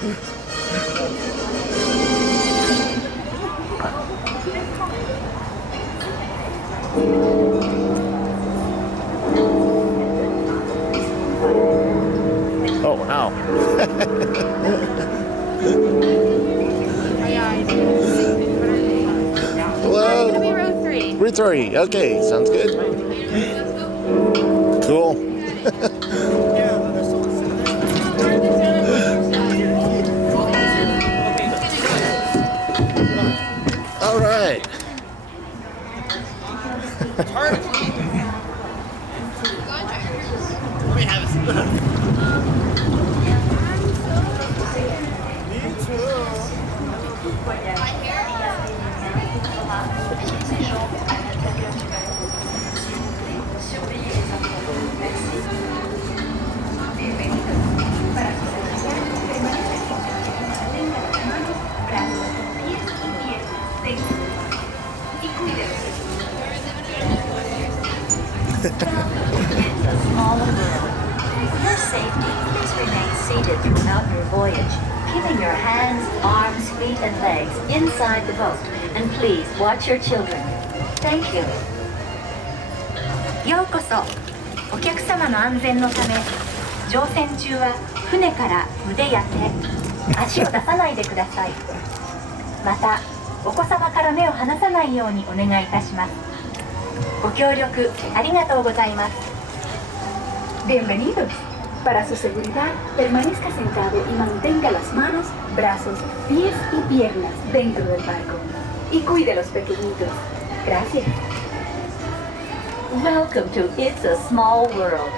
Oh, wow. Hello. It's gonna be row 3. Row 3. Okay, sounds good. Cool. All right. It's a smaller world. For your safety, please remain seated throughout your voyage, keeping your hands, arms, feet, and legs inside the boat. And please watch your children. Thank you. ようこそ。お客様の安全のため、乗船中は船から腕や手、足を出さないでください。また、お子様から目を離さないようにお願いいたします。ご協力ありがとうございます。Bienvenidos. Para su seguridad, permanezca sentado y mantenga las manos, brazos, pies y piernas dentro del barco. Y cuide a los pequeñitos. Gracias. Welcome to It's a Small World.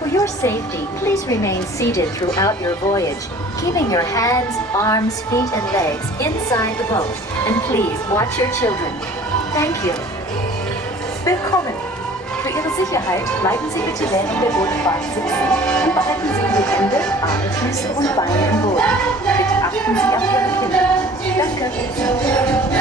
For your safety, please remain seated throughout your voyage, keeping your hands, arms, feet, and legs inside the boat. And please watch your children. Thank you. Willkommen. Für Ihre Sicherheit bleiben Sie bitte während der Bootfahrt sitzen und behalten Sie Ihre Hände, Arme, Füße und Beine im Boot. Bitte achten Sie auf Ihre Kinder. Danke.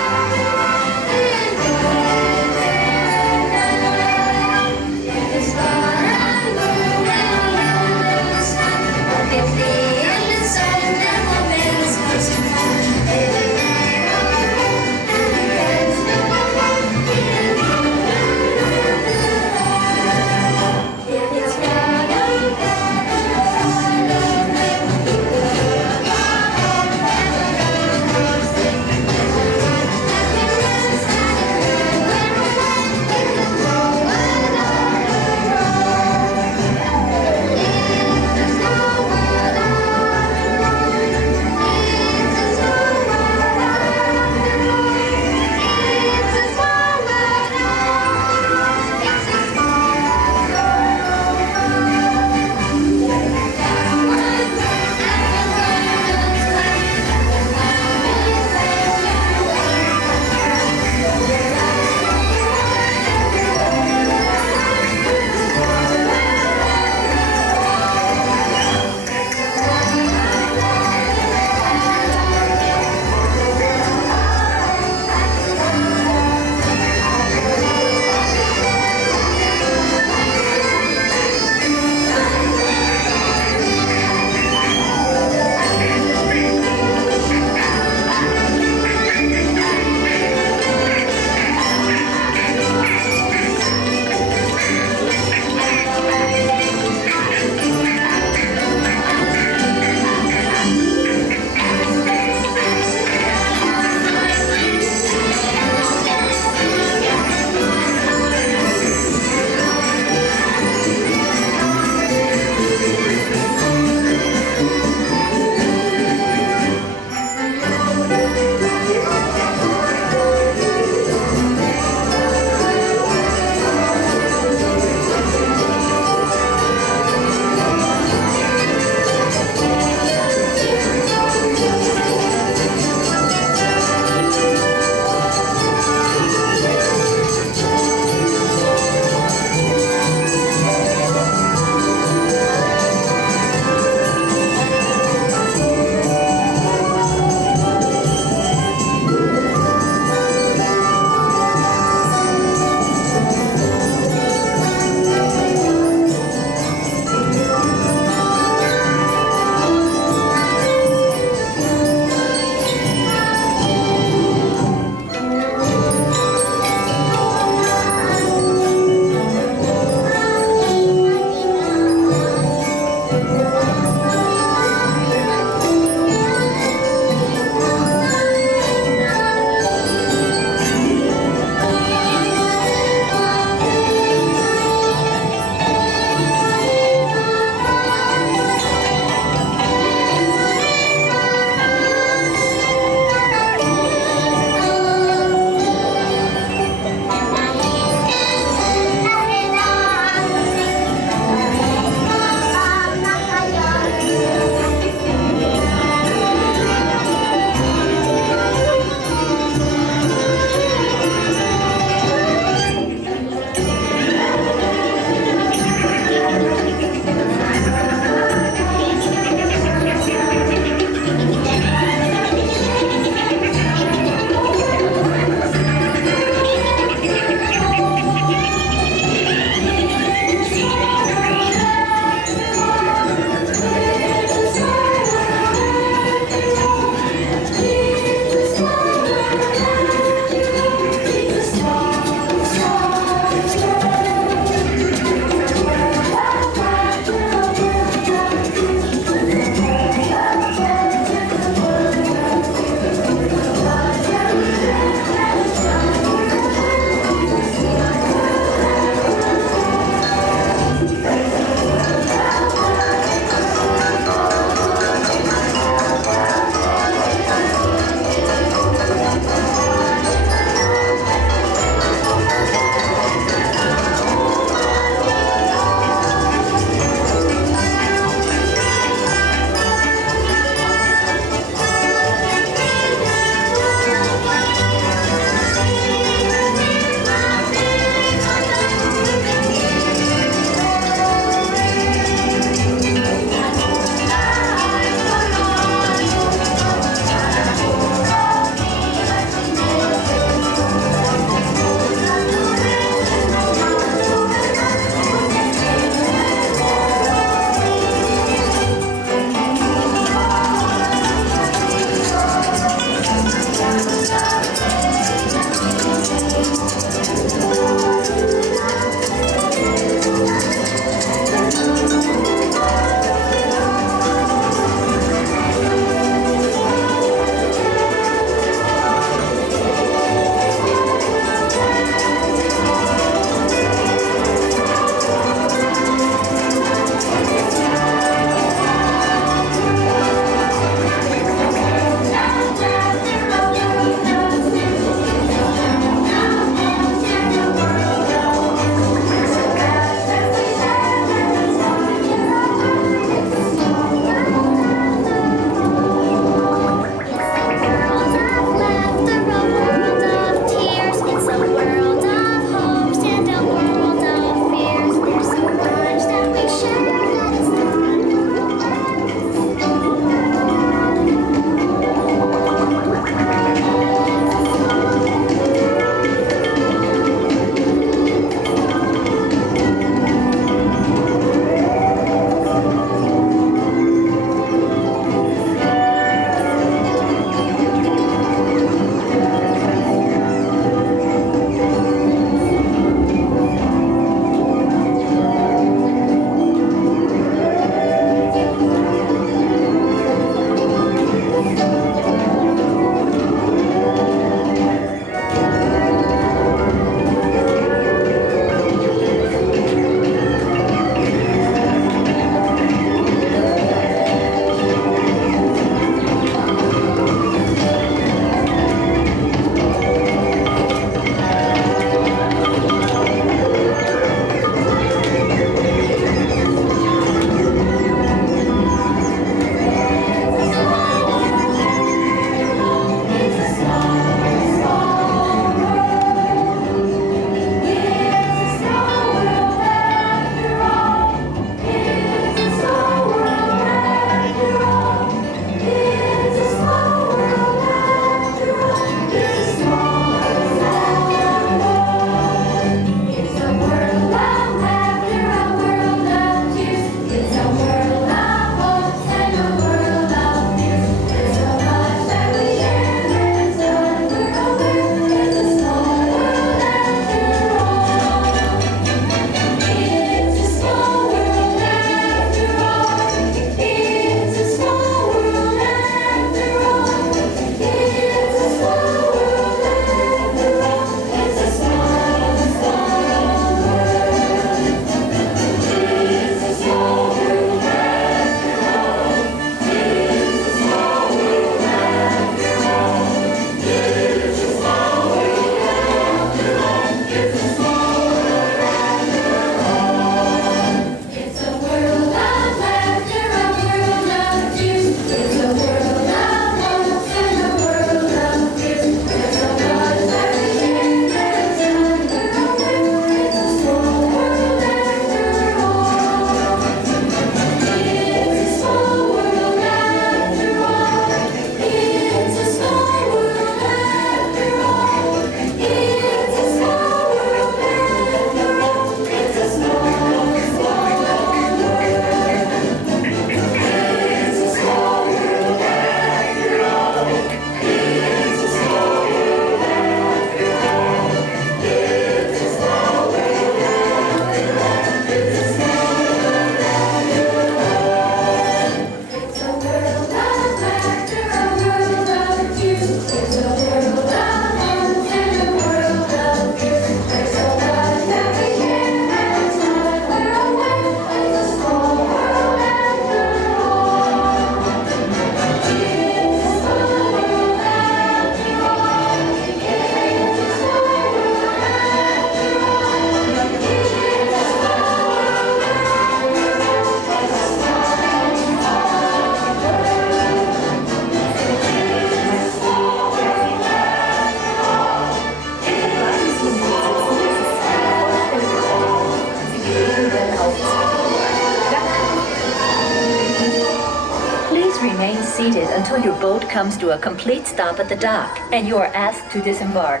until your boat comes to a complete stop at the dock and you are asked to disembark.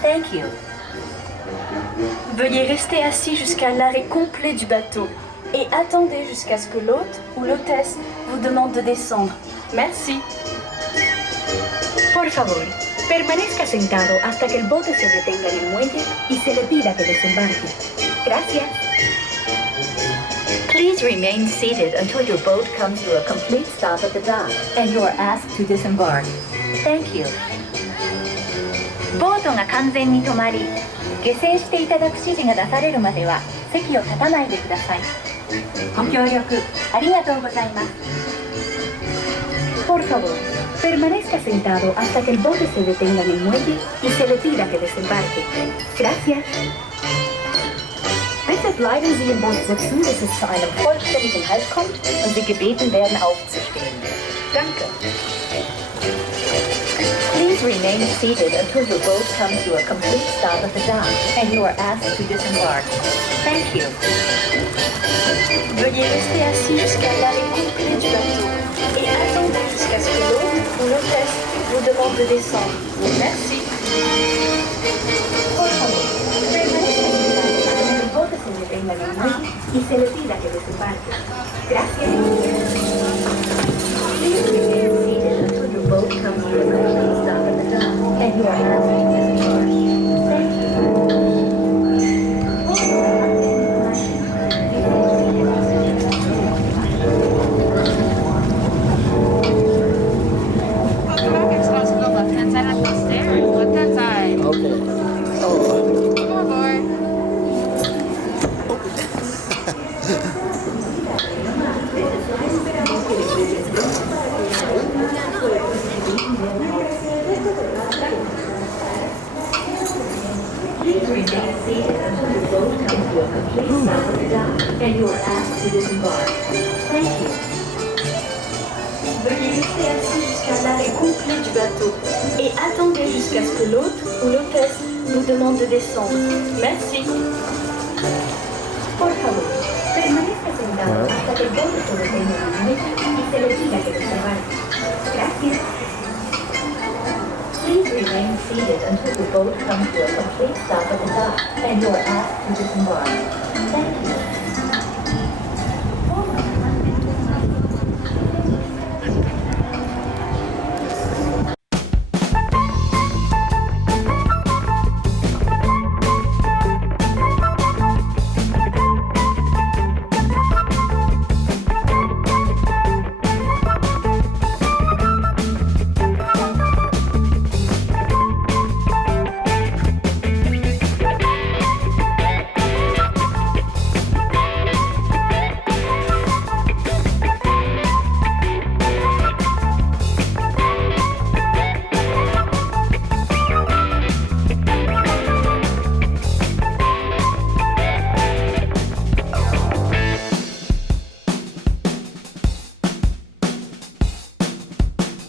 Thank you. Veuillez rester assis jusqu'à l'arrêt complet du bateau et attendez jusqu'à ce que l'hôte ou l'hôtesse vous demande de descendre. Merci. Por favor, permanezca sentado hasta que el bote se detenga en el muelle y se le pida que desembarque. Gracias. Please remain seated until your boat comes to a complete stop at the dock and you are asked to disembark. Thank you. ボートが完全に止まり、下船していただく指示が出されるまでは席を立たないでください。ご協力ありがとうございます。Por favor, permanezca sentado hasta que el bote se detenga en el muelle y se le pida que desembarque. Gracias. Bitte bleiben Sie im Boot sitzen, bis es zu einem vollständigen Halt kommt und Sie gebeten werden aufzustehen. Danke. Please remain seated until your boat comes to a complete stop at the dock and you are asked to disembark. Thank you. Veuillez rester assis jusqu'à l'arrêt complet du bateau et attendez jusqu'à ce que l'hôte ou l'hôtesse vous demande de descendre. Merci. Por favor, permanezca sentado hasta que el bote se detenga en el muelle y se le pida que desembarque. Gracias. Please remain seated until your boat comes to a complete stop at the dock and you are asked to disembark. Thank you. The baggage starts to go left-hand side at the stairs. Left-hand side. Okay. Oh. Come on, boy. Please remain seated until your boat comes to a complete stop at the dock and you are asked to disembark. Thank you. Veuillez rester assis jusqu'à l'arrêt complet du bateau et attendez jusqu'à ce que l'hôte ou l'hôtesse vous demande de descendre. Merci. Por favor, permanezca sentado hasta que el bote se detenga en el muelle y se le pida que desembarque. Gracias. Please remain seated until your boat comes to a complete stop at the dock and you are asked to disembark. Thank